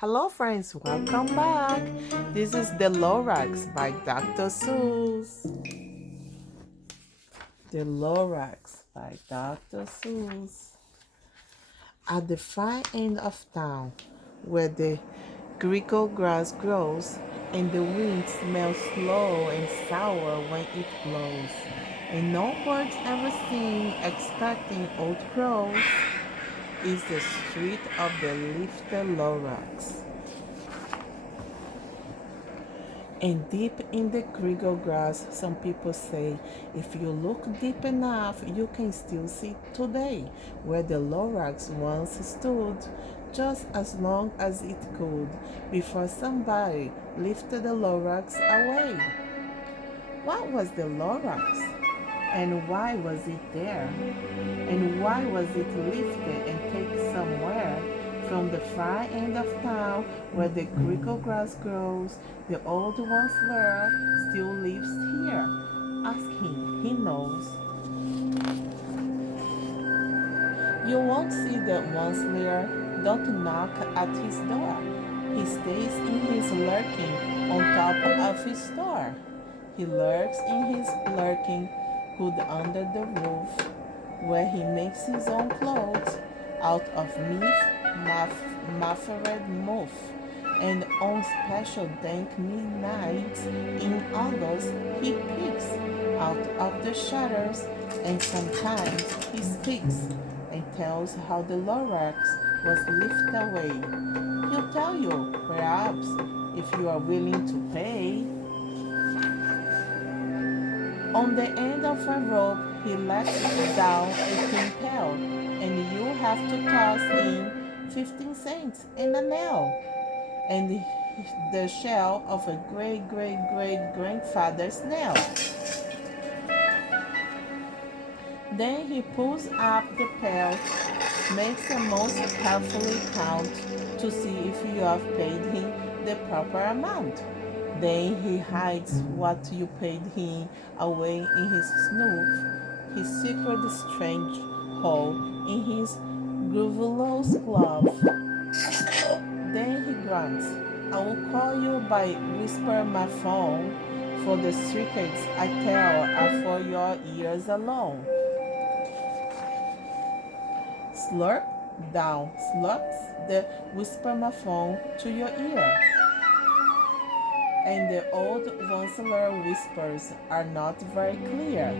Hello friends, welcome back. This is the Lorax by Dr. Seuss. The Lorax by Dr. Seuss. At the far end of town, where the Greco grass grows and the wind smells slow and sour when it blows, and no birds ever sing expecting old crows, is the street of the lifted Lorax. And deep in the Griggle grass, some people say, if you look deep enough, you can still see today where the Lorax once stood, just as long as it could, before somebody lifted the Lorax away. What was the Lorax? And why was it there? And why was it lifted and taken somewhere? From the far end of town where the crickle grass grows, the old Onceler still lives here. Ask him, he knows. You won't see the Onceler, don't knock at his door. He stays in his lurking on top of his store. He lurks in his lurking hood under the roof, where he makes his own clothes out of muffered muff. And on special dank midnights in August, he peeks out of the shutters, and sometimes he speaks and tells how the Lorax was lifted away. He'll tell you, perhaps, if you are willing to pay. On the end of a rope, he lets down a tin pail, and you have to toss in 15 cents and a nail, and the shell of a great-great-great-grandfather's nail. Then he pulls up the pail, makes a most carefully count to see if you have paid him the proper amount. Then he hides what you paid him away in his snoof, his secret strange hole in his groovulous glove. Then he grunts, I will call you by whisper my phone, for the secrets I tell are for your ears alone. Slurp down slurps the whispermaphone to your ear. And the old Vancellar whispers are not very clear,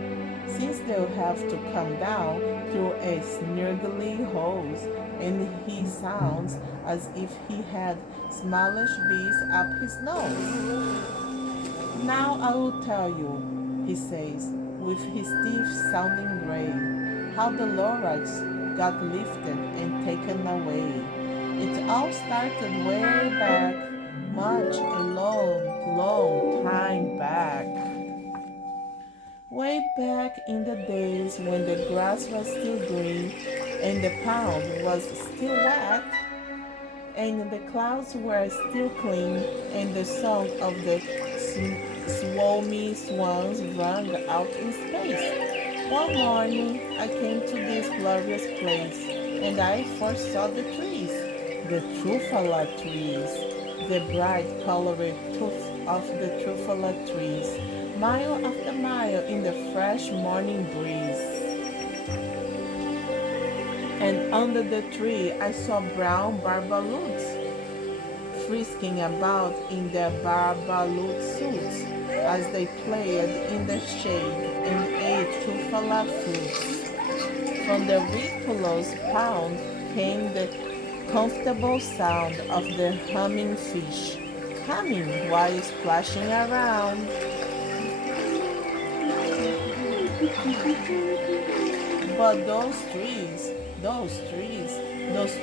since they'll have to come down through a snurgly hose, and he sounds as if he had smallish bees up his nose. Now I will tell you, he says, with his teeth sounding gray, how the Lorax got lifted and taken away. It all started way back, much a long, long time back. Way back in the days when the grass was still green and the pond was still wet and the clouds were still clean and the song of the swalmy swans rang out in space. One morning I came to this glorious place and I first saw the trees, the truffala trees, the bright colored tufts of the truffala trees, mile after mile in the fresh morning breeze. And under the tree I saw brown barbaloots frisking about in their barbaloot suits as they played in the shade and ate truffala fruits. From the ridiculous pound came the comfortable sound of the humming fish, humming while splashing around. But those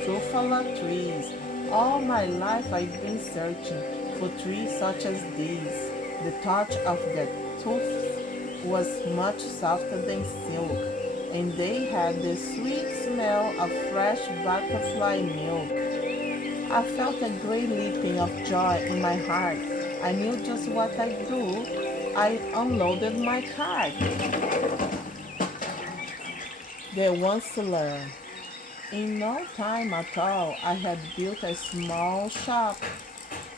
truffala trees, all my life I've been searching for trees such as these. The touch of the tufts was much softer than silk, and they had the sweet smell of fresh butterfly milk. I felt a great leaping of joy in my heart. I knew just what I'd do. I unloaded my cart. The Onceler. In no time at all, I had built a small shop.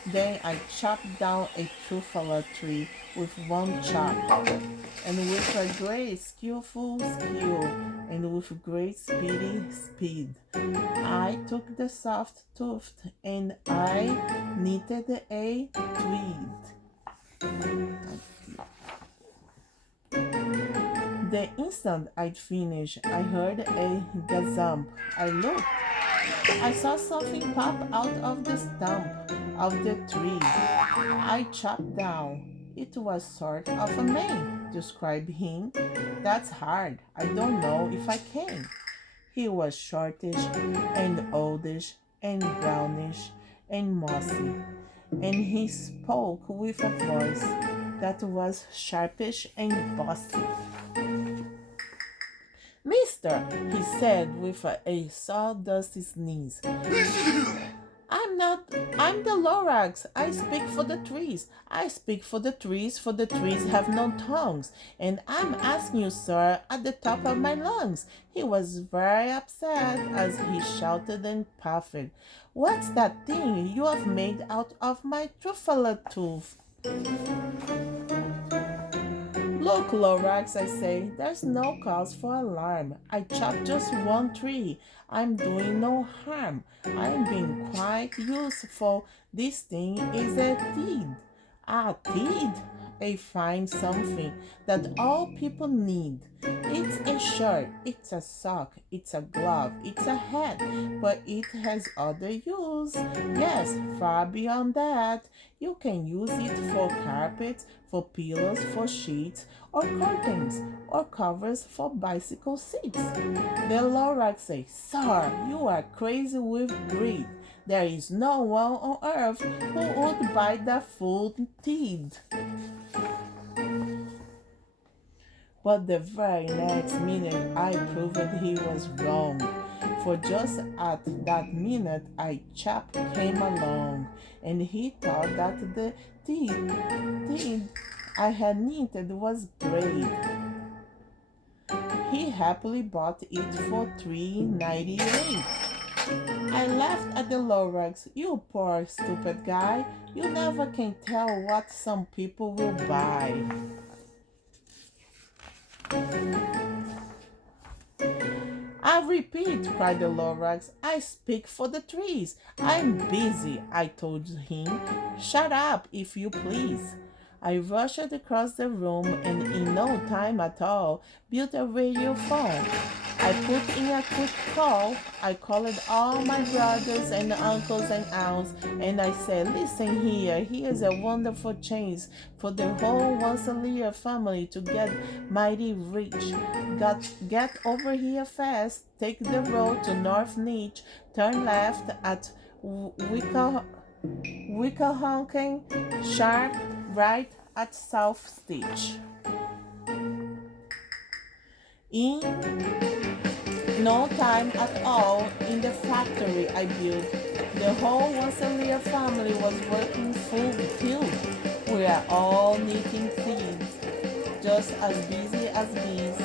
Then I chopped down a truffle tree with one chop, and with a great skillful skill, and with great speed, I took the soft tuft and I knitted a tweed. The instant I'd finished, I heard a gazump. I looked. I saw something pop out of the stump of the tree I chopped down. It was sort of a man. Describe him. That's hard. I don't know if I can. He was shortish and oldish and brownish and mossy, and he spoke with a voice that was sharpish and bossy. Mister, he said with a sawdusty sneeze, I'm not, I'm the Lorax. I speak for the trees. I speak for the trees have no tongues. And I'm asking you, sir, at the top of my lungs. He was very upset as he shouted and puffed. What's that thing you have made out of my truffle tooth? Look, Lorax, I say, there's no cause for alarm. I chopped just one tree. I'm doing no harm. I'm being quite useful. This thing is a teed. A teed? A fine something that all people need. It's a shirt, it's a sock, it's a glove, it's a hat, but it has other use. Yes, far beyond that. You can use it for carpets, for pillows, for sheets, or curtains, or covers for bicycle seats. The Lorax says, Sir, you are crazy with greed. There is no one on earth who would buy that full teed. But the very next minute I proved he was wrong. For just at that minute a chap came along, and he thought that the teed I had knitted was great. He happily bought it for $3.98. I laughed at the Lorax. You poor stupid guy. You never can tell what some people will buy. I repeat, cried the Lorax, I speak for the trees. I'm busy, I told him. Shut up, if you please. I rushed across the room and in no time at all built a radio phone. I put in a quick call. I called all my brothers and uncles and aunts, and I said, listen here, here's a wonderful chance for the whole Once-a-Year family to get mighty rich. Get over here fast, take the road to North Niche, turn left at Wickerhonken, sharp right at South Stitch. In no time at all in the factory I built, the whole Once-a-Year family was working full tilt. We are all knitting thieves, just as busy as bees,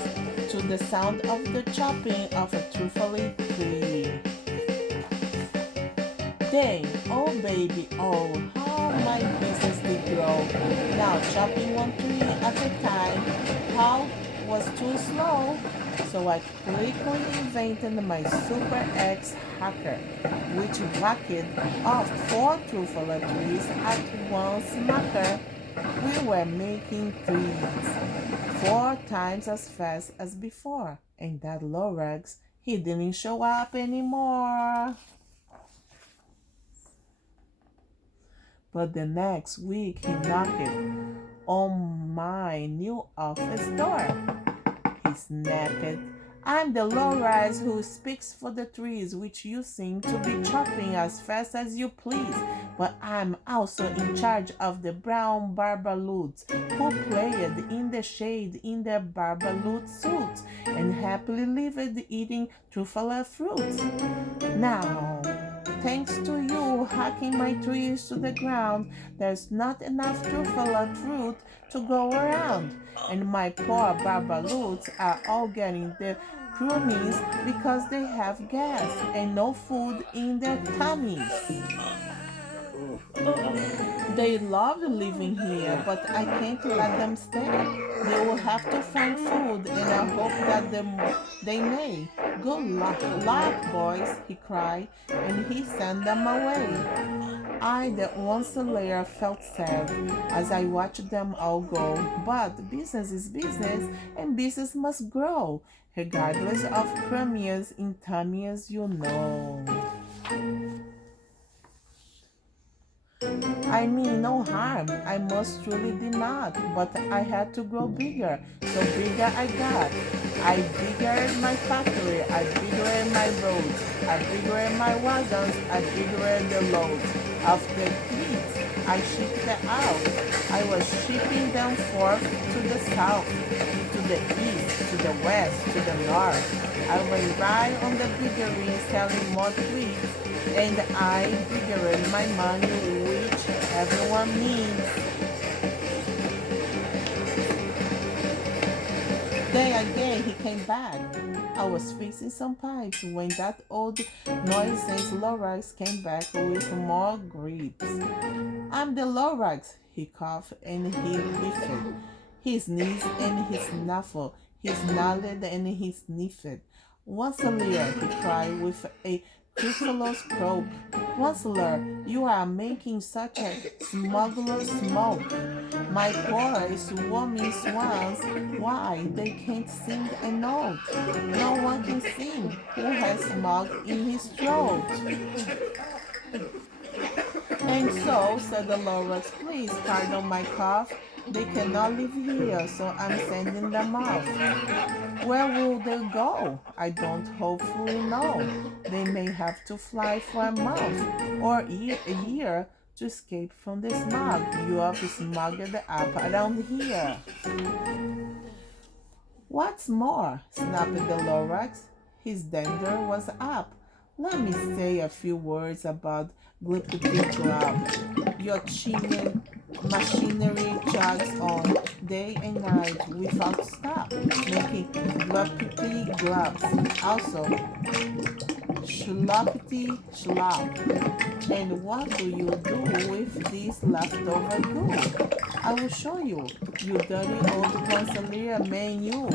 to the sound of the chopping of a truffle tree. Dang, oh baby, oh, how my business did grow. Now chopping one tree at a time, how was too slow, so I quickly invented my Super X hacker, which whacked off 4 truffle trees at one smacker. We were making trees 4 times as fast as before, and that Lorax, he didn't show up anymore. But the next week he knocked on my new office door. He snapped, I'm the Lorax who speaks for the trees, which you seem to be chopping as fast as you please. But I'm also in charge of the brown barbaloots, who played in the shade in their barbaloot suits, and happily lived eating truffle fruits. Now, thanks to you hacking my trees to the ground, there's not enough truffle fruit to go around, and my poor barbaloots are all getting the crewmies because they have gas and no food in their tummies. They love living here, but I can't let them stay. They will have to find food, and I hope that they may. Good luck, boys, he cried, and he sent them away. I, the once layer, felt sad as I watched them all go, but business is business, and business must grow, regardless of premiers in tummies, you know. I mean, no harm. I most truly did not, but I had to grow bigger. So bigger I got. I bigger my factory. I bigger my roads. I bigger my wagons. I bigger the loads of the fleets. I shipped them out. I was shipping them forth to the south, to the east, to the west, to the north. I went right on the biggering, selling more fleets, and I bigger my money, which everyone needs. Then again, he came back. I was fixing some pipes when that old nonsense Lorax came back with more grapes. I'm the Lorax, he coughed and he whiffed. He sneezed and he snuffled. He snarled and he sniffed. Once a year, he cried with a Crucifix probe. Onceler, you are making such a smuggler smoke. My poor swarming swans, why, they can't sing a note. No one can sing who has smog in his throat. And so, said the Lorax, please pardon my cough. They cannot live here, so I'm sending them off. Where will they go? I don't hopefully know. They may have to fly for a month or a year to escape from the smog. You have smogged up around here. What's more, snapped the Lorax. His dander was up. Let me say a few words about Glippity Glove. Your chimney machinery chugs on day and night without stop, making Glippity gloves. Also, Schloppity Schlop. And what do you do with this leftover goo? I will show you, you dirty old consigliere man, you.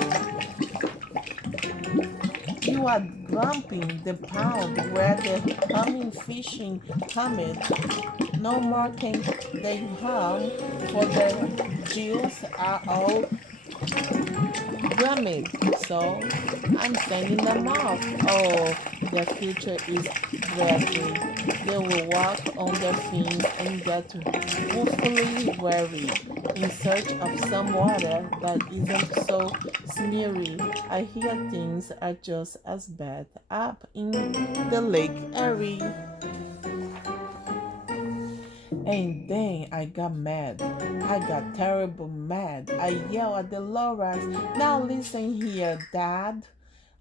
You are grumping the pound where the humming fishing hummed. No more can they hum, for the gills are all grummed. So I'm sending them off. Oh, their future is dreadful. They will walk on their fins and get woefully weary in search of some water that isn't so smeary. I hear things are just as bad up in the Lake Erie. And then I got mad. I got terrible mad. I yelled at the Lorax, now listen here, Dad.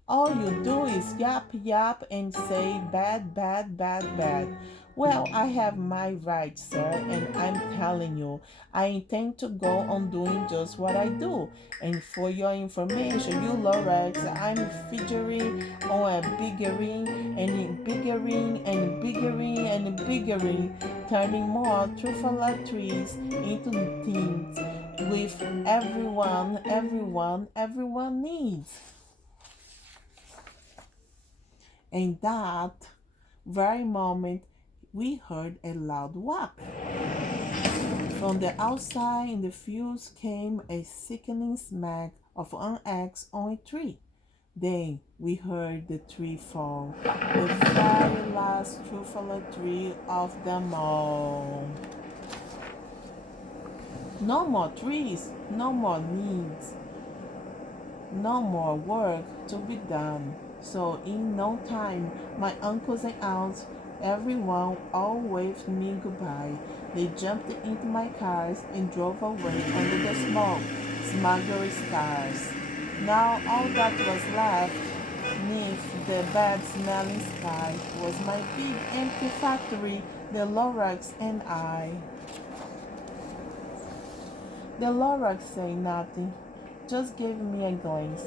All you do is yap yap and say bad, bad, bad, bad. Well, I have my rights, sir, and I'm telling you, I intend to go on doing just what I do. And for your information, you Lorax, I'm figuring on a biggering and biggering and biggering and biggering, turning more truthful trees into things with everyone needs. And that very moment, we heard a loud whack. From the outside in the fields came a sickening smack of an axe on a tree. Then we heard the tree fall, the very last truthful tree of them all. No more trees, no more needs, no more work to be done. So in no time, my uncles and aunts, everyone, all waved me goodbye. They jumped into my cars and drove away under the smoke, smuggery stars. Now all that was left, neath the bad-smelling sky, was my big empty factory, the Lorax and I. The Lorax said nothing, just gave me a glance.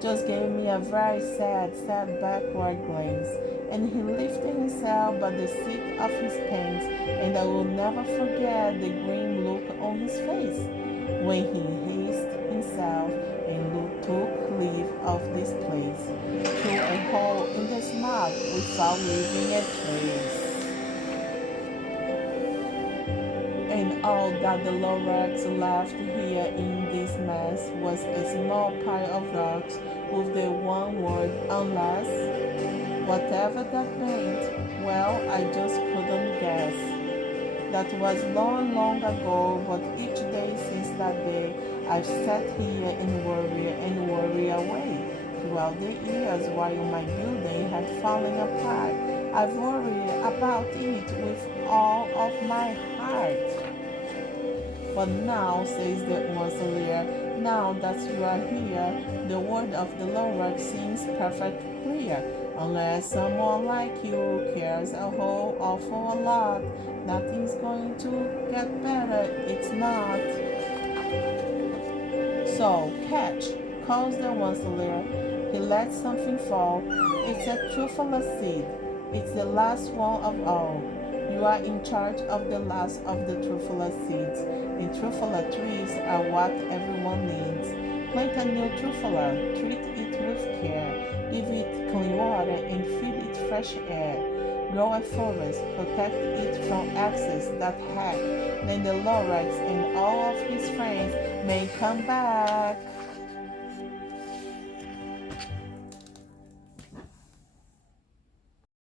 just gave me a very sad backward glance, and he lifted himself by the seat of his pants, and I will never forget the grim look on his face when he raised himself and took leave of this place through a hole in the smoke without leaving a trace. And all that the Lorax left here in this mess was a small pile of rocks with the one word unless, whatever that meant, well, I just couldn't guess. That was long, long ago, but each day since that day, I've sat here and worry away. Throughout the years, while my building had fallen apart, I've worried about it with all of my heart. But now, says the Mausoleer, now that you are here, the word of the Lord seems perfectly clear. Unless someone like you cares a whole awful lot, nothing's going to get better. It's not. So, catch, calls the Mausoleer. He lets something fall. It's a truffle seed. It's the last one of all. You are in charge of the last of the truffle seeds, and truffle trees are what everyone needs. Plant a new truffle, treat it with care, give it clean water and feed it fresh air. Grow a forest, protect it from axes that hack, then the Lorax and all of his friends may come back.